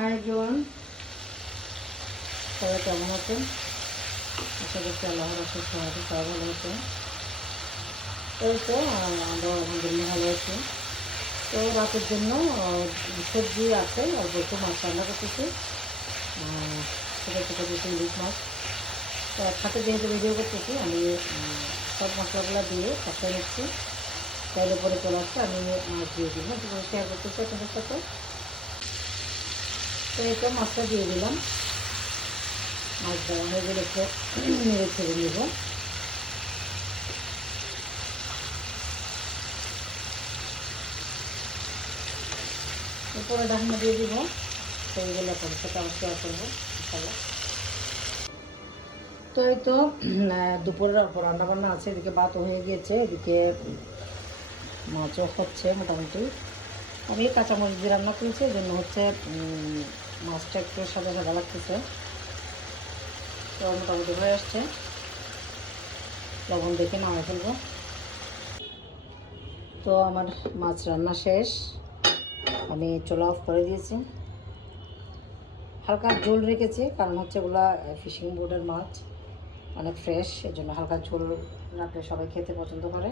Hi everyone, সবাই কেমন আছেন? আশা করছি আল্লাহর অশেষ সহায়তা সবাই ভালো আছে। এই তো আমরা আলহামদুলিল্লাহ ভালো আছি। তো রাতের জন্য সবজি আছে, অল্প একটু মাছ রান্না করতেছি, ছোটো ছোটো কিছু ইলিশ মাছ। তো একসাথে যেহেতু ভিডিও করতেছি, আমি সব মশলাগুলো দিয়ে কষাই নিচ্ছি। চাইলে পরে চলে আসছে, আমি মাছ দিয়ে দিলাম, একটু শেয়ার করতেছি আপনাদের সাথে। তো এই তো মাছটা দিয়ে দিলাম, মাছ দেওয়া হয়ে গেলে একটু নেড়ে ছেড়ে নেব। এরপরে ঢাকনা দিয়ে দিব, সেইগুলো আপনাদের সাথে আমি শেয়ার করবো ইনশাল্লাহ। তো এই তো দুপুরের অল্প রান্নাবান্না আছে, এদিকে ভাতও হয়ে গিয়েছে, এদিকে মাছও হচ্ছে মোটামুটি। আমি কাঁচামরিচ দিয়ে রান্না করেছি, এই জন্য হচ্ছে মাছটা একটু সাদা সাদা লাগতেছে। তো মোটামুটি হয়ে আসছে, লবণ দেখে নামাই ফেলবো। তো আমার মাছ রান্না শেষ, আমি চুলা অফ করে দিয়েছি। হালকা ঝোল রেখেছি, কারণ হচ্ছে এগুলা ফিশিং বোর্ডের মাছ, অনেক ফ্রেশ, এর জন্য হালকা ঝোল রাখলে সবাই খেতে পছন্দ করে।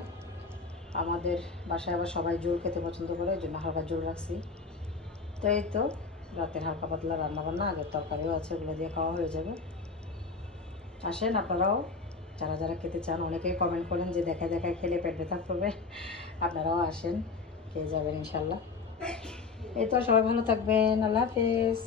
আমাদের বাসায় আবার সবাই ঝোল খেতে পছন্দ করে, এই জন্য হালকা ঝোল রাখছি। তো এই তো রাতের হালকা পাতলা রান্নাবান্না, আগের তরকারিও আছে, ওগুলো দিয়ে খাওয়া হয়ে যাবে। আসেন আপনারাও, যারা যারা খেতে চান। অনেকেই কমেন্ট করেন যে দেখায় দেখায় খেলে পেট ব্যথা করবে, আপনারাও আসেন, খেয়ে যাবেন ইনশাল্লাহ। এই তো সবাই ভালো থাকবেন, আল্লাহ হাফেজ।